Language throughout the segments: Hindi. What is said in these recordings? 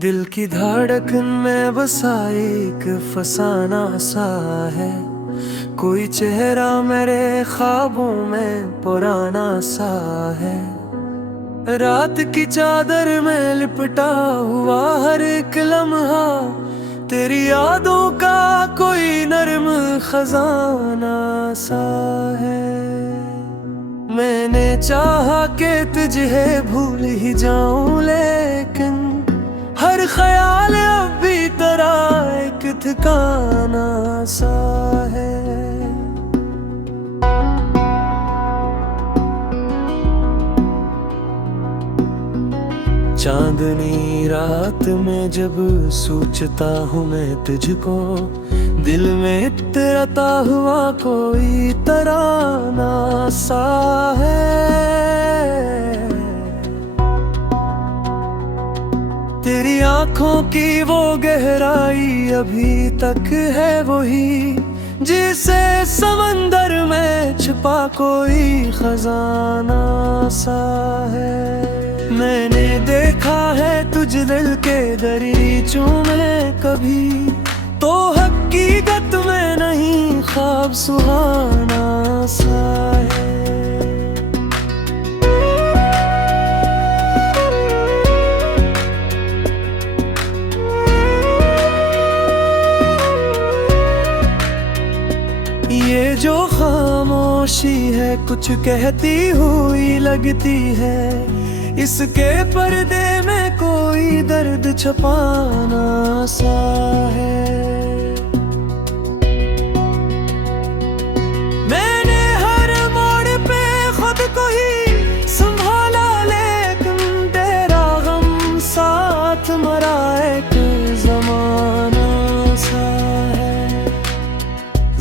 दिल की धड़कन में बसा एक फसाना सा है। कोई चेहरा मेरे ख्वाबों में पुराना सा है। रात की चादर में लिपटा हुआ हर एक लम्हा तेरी यादों का कोई नर्म खजाना सा है। मैंने चाहा कि तुझे भूल ही जाऊं, लेकिन हर ख्याल अब भी तेरा एक ठिकाना सा है। चांदनी रात में जब सोचता हूँ मैं तुझको, दिल में इतराता हुआ कोई तराना सा है। तेरी आंखों की वो गहराई अभी तक है वही, जिसे समंदर में छिपा कोई खजाना सा है। मैंने देखा है तुझ दिल के दरीचों में कभी, तो हकीकत में नहीं ख्वाब सुहाना सा है। ये जो खामोशी है कुछ कहती हुई लगती है, इसके पर्दे में कोई दर्द छुपाना सा है। मैंने हर मोड़ पे खुद को ही संभाला, लेकिन तेरा गम साथ मरा एक जमाना सा है।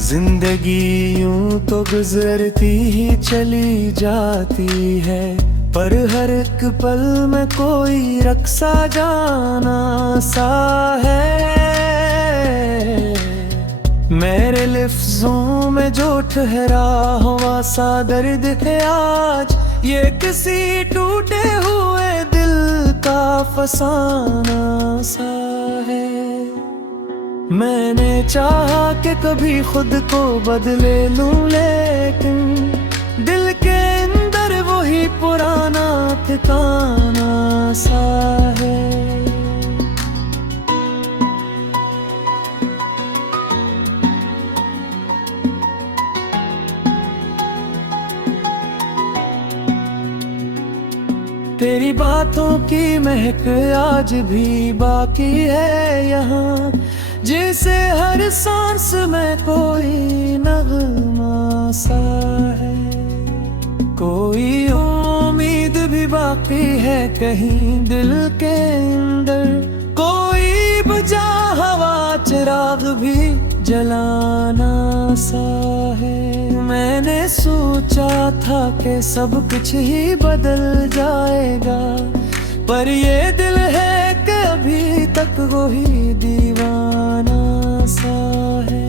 जिंदगी यूं तो गुजरती ही चली जाती है, पर हर एक पल में कोई रक्सा जाना सा है। मेरे लफ्जों में जो ठहरा हुआ सा दर्द है आज, ये किसी टूटे हुए दिल का फसाना सा है। मैंने चाहा कि कभी खुद को बदले लूं, लेकिन दिल के अंदर वही पुराना ठिकाना सा है। तेरी बातों की महक आज भी बाकी है यहाँ, जैसे हर सांस में कोई नगमा सा है। कोई उम्मीद भी बाकी है कहीं दिल के अंदर, कोई बुझा हवा चिराग भी जलाना सा है। मैंने सोचा था कि सब कुछ ही बदल जाएगा, पर ये दिल है कि अभी तक वही दीवाना सा है।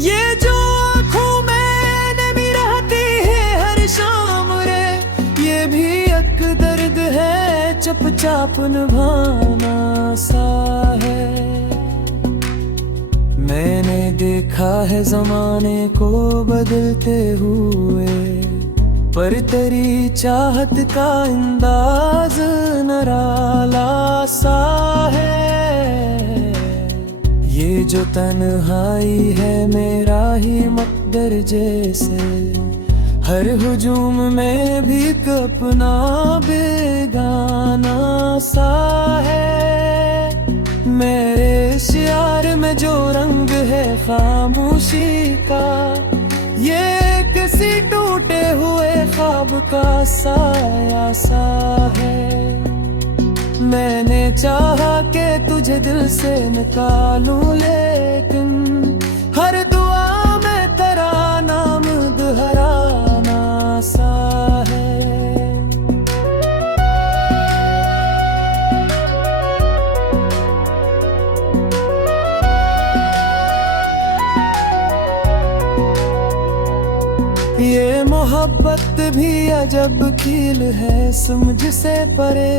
ये जो आँखों में नमी रहती है हर शाम रे, ये भी एक दर्द है चुपचाप निभाना सा है। मैंने देखा है जमाने को बदलते हुए, पर तेरी चाहत का अंदाज निराला सा है। ये जो तन्हाई है मेरा ही मकदर जैसे, हर हुजूम में भी अपना बेगाना सा है। मेरे शियार में जो रंग है खामोशी का, ये किसी टूटे हुए ख्वाब का साया सा है। मैंने चाहा कि तुझे दिल से निकालूं, लेकिन हर दुआ में तेरा नाम दोहराना सा है। ये मोहब्बत भी अजब खेल है समझ से परे,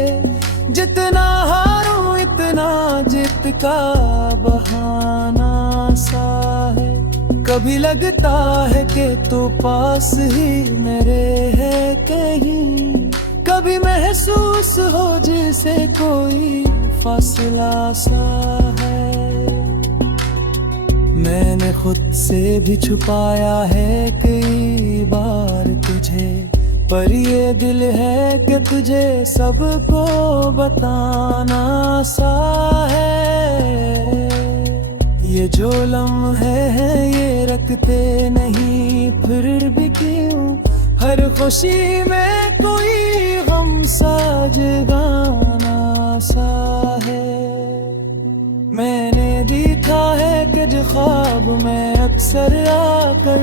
जितना हारूं इतना जीत का बहाना सा है। कभी लगता है कि तू पास ही मेरे है कहीं, कभी महसूस हो जैसे कोई फासला सा है। मैंने खुद से भी छुपाया है कई बार तुझे, पर ये दिल है कि तुझे सबको बताना सा है। ये जो लम्हे हैं ये रखते नहीं फिर भी क्यों, हर खुशी में कोई गम सा जगाना सा है। मैंने देखा है कि जो ख्वाब में अक्सर आकर,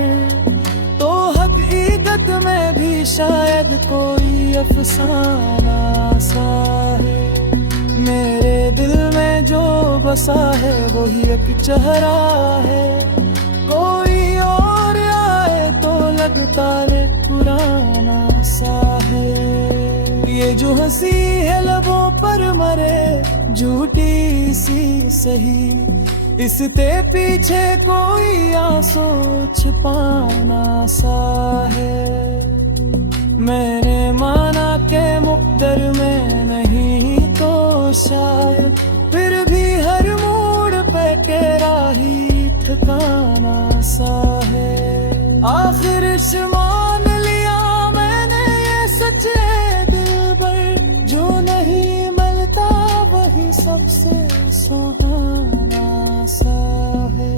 तो हकीकत में भी शायद कोई अफसाना सा है। मेरे दिल में जो बसा है वही एक चेहरा है, कोई और आए तो लगता रे पुराना सा है। ये जो हंसी है लबों पर मरे झूठी सी सही, इसके पीछे कोई आंसू छुपाना सा है। मैंने माना के मुक़द्दर में नहीं तो शायद, फिर भी हर मोड़ पे तेरा ही ठिकाना सा है। आखिर मान लिया मैंने ये सच्चे दिल पर, जो नहीं मिलता वही सबसे सुहाना सा है।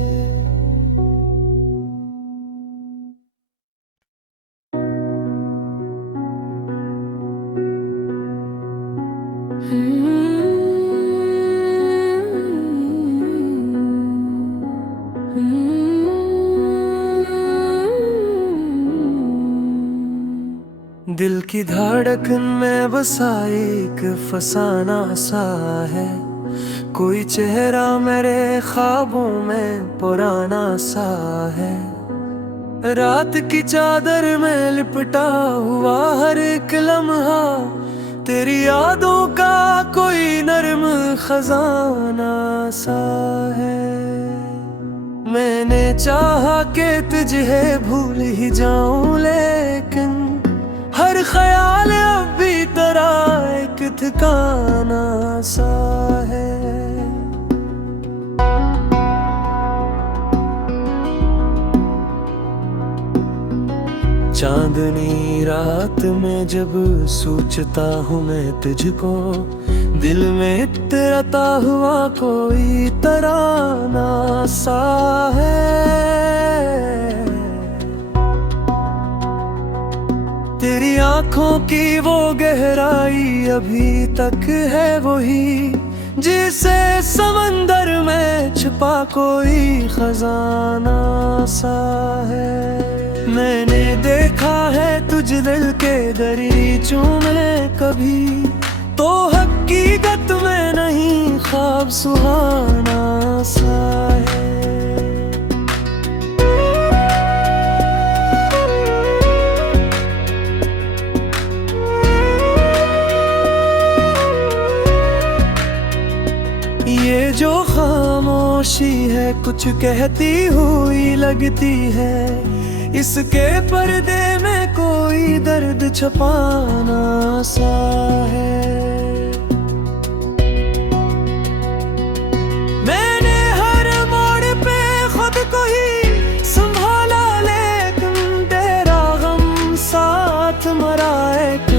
दिल की धड़कन में बसा एक फसाना सा है, कोई चेहरा मेरे ख्वाबों में पुराना सा है। रात की चादर में लिपटा हुआ हर एक लम्हा, तेरी यादों का कोई नर्म खजाना सा है। मैंने चाहा कि तुझे भूल ही जाऊं, लेकिन हर ख्याल अब भी तेरा एक ठिकाना सा है। चांदनी रात में जब सोचता हूँ मैं तुझको, दिल में इतरता हुआ कोई तराना सा है। तेरी आंखों की वो गहराई अभी तक है वही, जिसे समंदर में छुपा कोई खजाना सा है। मैंने देखा है तुझ दिल के दरीचों में कभी, तो हकीकत में नहीं ख्वाब सुहाना सा है। ये जो खामोशी है कुछ कहती हुई लगती है, इसके पर्दे में कोई दर्द छुपाना सा है। मैंने हर मोड़ पे खुद को ही संभाला, लेकिन तेरा गम साथ मरा एक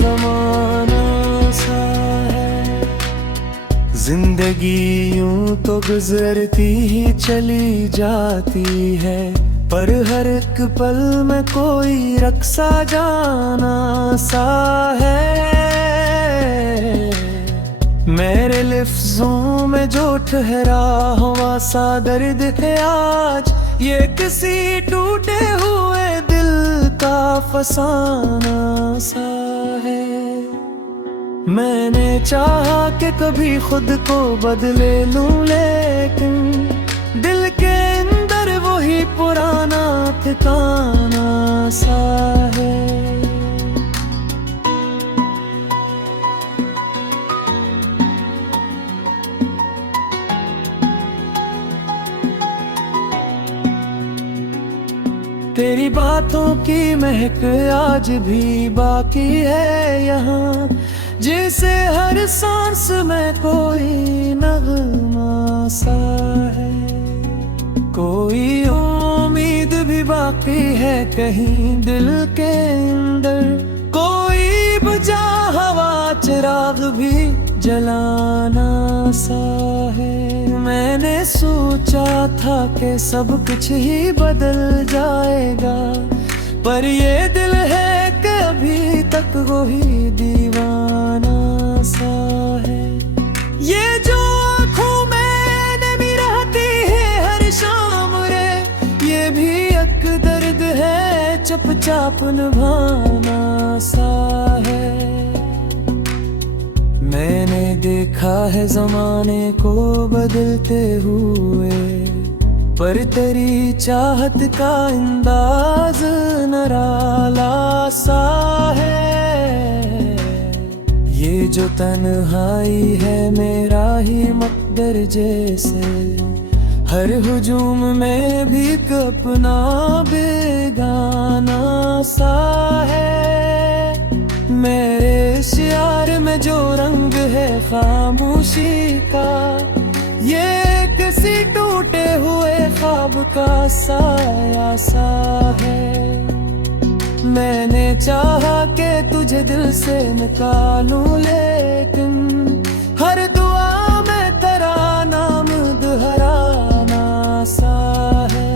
जमाना सा है। जिंदगी यूं तो गुजरती ही चली जाती है, पर हर एक पल में कोई रक्सा जाना सा है। मेरे लफ्जों में जो ठहरा हुआ सा दर्द है आज, ये किसी टूटे हुए दिल का फसाना सा है। मैंने चाहा कि कभी खुद को बदले लूं, लेकिन दिल के अंदर वही पुराना ठिकाना सा है। तेरी बातों की महक आज भी बाकी है यहाँ, जैसे हर सांस में कोई नगमा सा है। कोई उम्मीद भी बाकी है कहीं दिल के अंदर, कोई बुझा हवा चिराग भी जलाना सा है। मैंने सोचा था कि सब कुछ ही बदल जाएगा, पर ये दिल है कि अभी तक वही दीवाना सा है। ये जो आँखों में नमी रहती है हर शाम रे, ये भी एक दर्द है चुपचाप निभाना सा है। मैंने देखा है ज़माने को बदलते हुए, पर तेरी चाहत का अंदाज निराला सा है। ये जो तन्हाई है मेरा ही मकदर जैसे, हर हुजूम में भी अपना बेगाना सा है। मेरे शियार में जो रंग है खामोशी का, ये किसी टूटे हुए ख्वाब का साया सा है। मैंने चाहा कि तुझे दिल से निकालूं, लेकिन हर दुआ में तेरा नाम दोहराना सा है।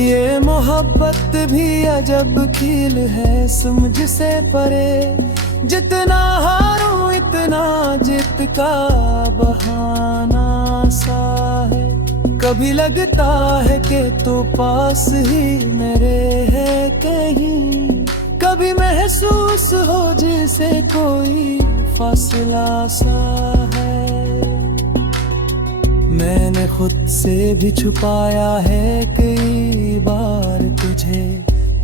ये मोहब्बत भी अजब खेल है समझ से परे, जितना हारूं इतना जीत का बहाना सा है। कभी लगता है कि तो पास ही मेरे है कहीं, कभी महसूस हो जैसे कोई फासला सा है। मैंने खुद से भी छुपाया है कई बार तुझे,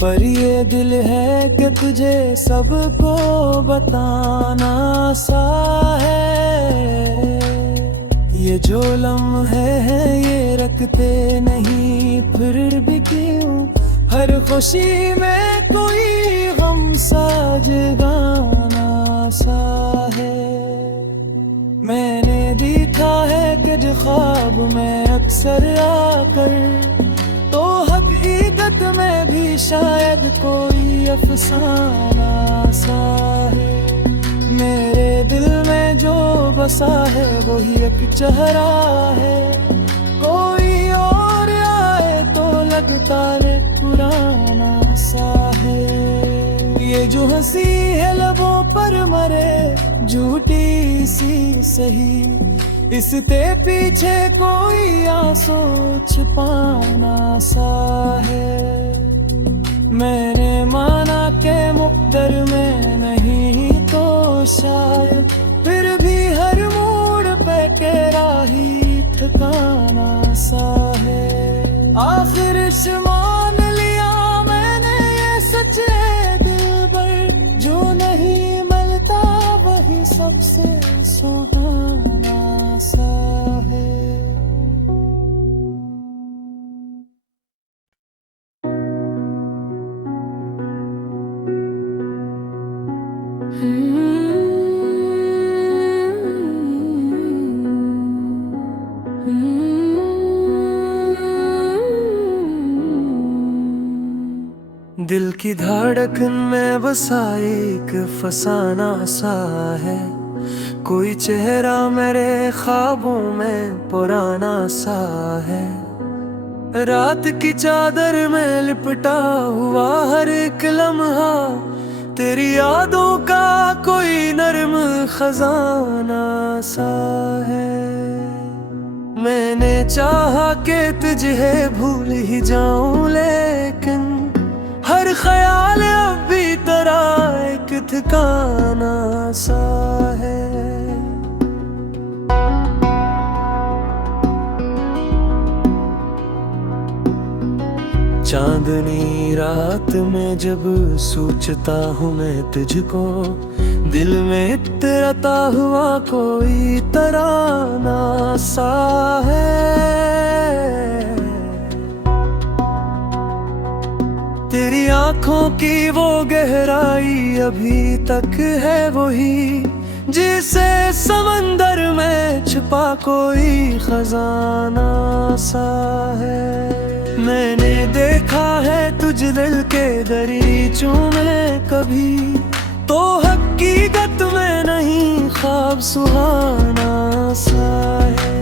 पर ये दिल है कि तुझे सबको बताना सा है। ये जो लम्हे हैं ये रखते नहीं फिर भी क्यों, हर खुशी में कोई गम सा जगाना सा है। मैंने देखा है कि जो ख्वाब में अक्सर आकर, तो हकीकत में भी शायद कोई अफसाना सा है। मेरे दिल में जो बसा है वही एक चेहरा है, कोई और आए तो लगता रे पुराना सा है। ये जो हंसी है लबों पर मरे झूठी सी सही, इसके पीछे कोई आंसू छुपाना सा है। मैंने माना के मुक़द्दर में नहीं तो शायद, फिर भी हर मोड़ पे तेरा ही ठिकाना सा है। आखिर मान लिया मैंने ये सच्चे दिल पर, जो नहीं मिलता वही सबसे सुहाना सा है। दिल की धड़कन में बसा एक फसाना सा है, कोई चेहरा मेरे ख्वाबों में पुराना सा है। रात की चादर में लिपटा हुआ हर एक लम्हा, तेरी यादों का कोई नर्म खजाना सा है। मैंने चाहा कि तुझे भूल ही जाऊं, लेकिन हर ख्याल अब भी तेरा एक ठिकाना सा है। चांदनी रात में जब सोचता हूँ मैं तुझको, दिल में इतरता हुआ कोई तराना सा है। तेरी आंखों की वो गहराई अभी तक है वही, जिसे समंदर में छुपा कोई खजाना सा है। मैंने देखा है तुझ दिल के दरीचों में कभी, तो हकीकत में नहीं ख्वाब सुहाना सा है।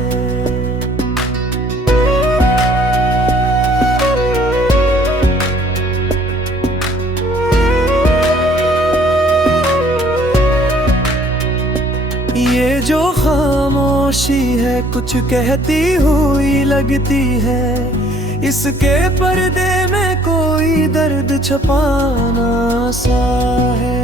ये जो खामोशी है कुछ कहती हुई लगती है, इसके पर्दे में कोई दर्द छुपाना सा है।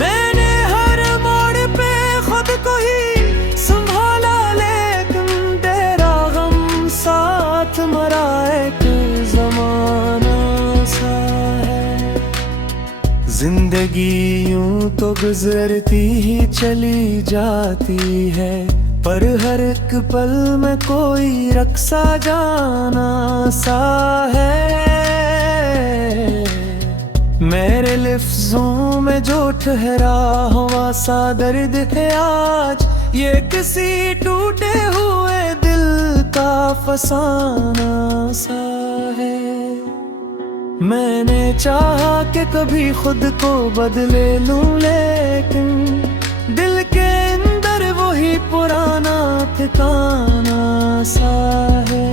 मैंने हर मोड़ पे खुद को ही संभाला, लेकिन तेरा गम साथ मरा एक जमाना सा है। जिंदगी यूं तो गुजरती ही चली जाती है, पर हर एक पल में कोई रक्सा जाना सा है। मेरे लफ्जों में जो ठहरा हुआ सा दर्द है आज, ये किसी टूटे हुए दिल का फसाना सा है। मैंने चाहा कि कभी खुद को बदले लूं, लेकिन दिल के अंदर वही पुराना ठिकाना सा है।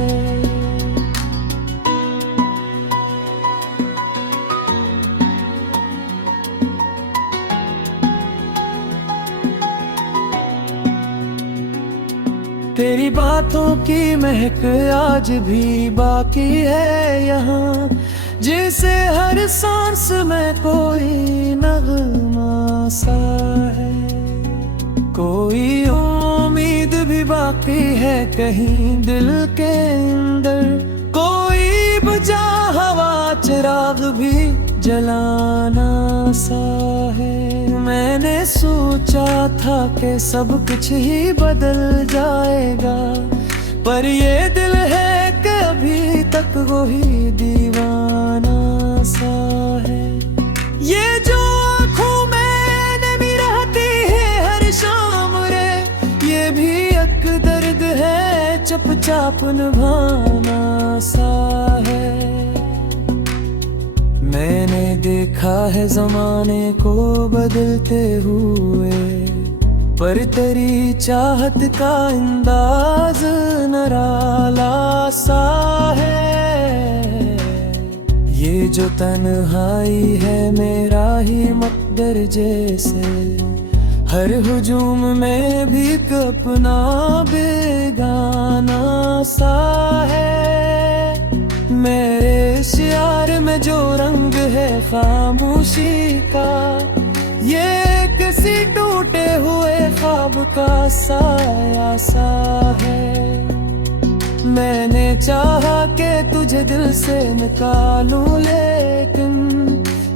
तेरी बातों की महक आज भी बाकी है यहाँ, जिसे हर सांस में कोई नगमा सा है। कोई उम्मीद भी बाकी है कहीं दिल के अंदर, कोई बुझा हवा चिराग भी जलाना सा है। मैंने सोचा था कि सब कुछ ही बदल जाएगा, पर ये दिल है कि अभी तक वही दीवाना सा है। ये जो आँखों में नमी रहती है हर शाम रे, ये भी एक दर्द है चुपचाप निभाना सा है। मैंने देखा है जमाने को बदलते हुए, पर तेरी चाहत का अंदाज निराला सा है। ये जो तन्हाई है मेरा ही मकदर जैसे, हर हुजूम में भी अपना बेगाना सा है। मेरे शियार में जो रंग है खामोशी का, ये किसी टूटे हुए ख्वाब का साया सा है। मैंने चाहा कि तुझे दिल से निकालूं, लेकिन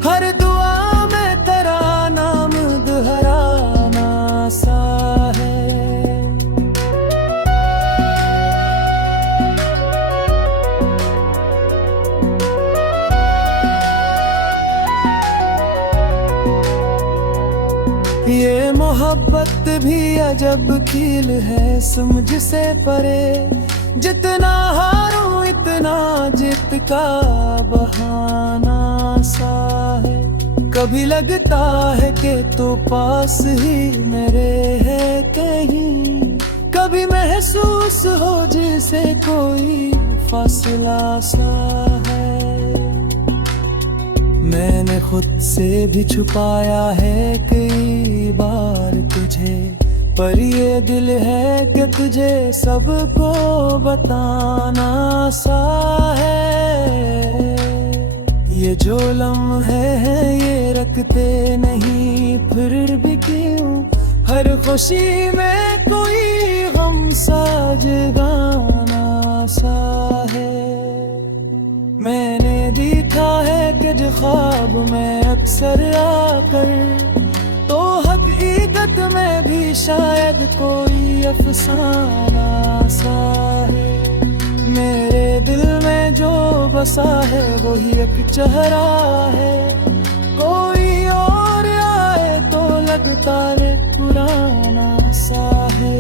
हर दुआ में तेरा नाम दोहराना सा है। ये मोहब्बत भी अजब खेल है समझ से परे, जितना हारूं इतना जीत का बहाना सा है। कभी लगता है कि तो पास ही मेरे है कहीं, कभी महसूस हो जैसे कोई फासला सा है। मैंने खुद से भी छुपाया है कई बार तुझे, पर ये दिल है कि तुझे सबको बताना सा है। ये जो लम्हे हैं ये रखते नहीं फिर भी क्यों, हर खुशी में कोई गम सा जगाना सा है। मैंने देखा है कि जो ख्वाब में अक्सर आकर, तो हकीकत में भी शायद कोई अफसाना सा है। मेरे दिल में जो बसा है वही एक चेहरा है, कोई और आए तो लगता रे पुराना सा है।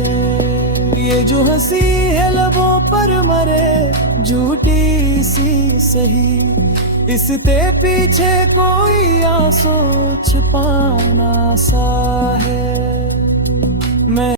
ये जो हंसी है लबों पर मरे झूठी सी सही, इसके पीछे कोई आंसू छुपाना सा है। मैं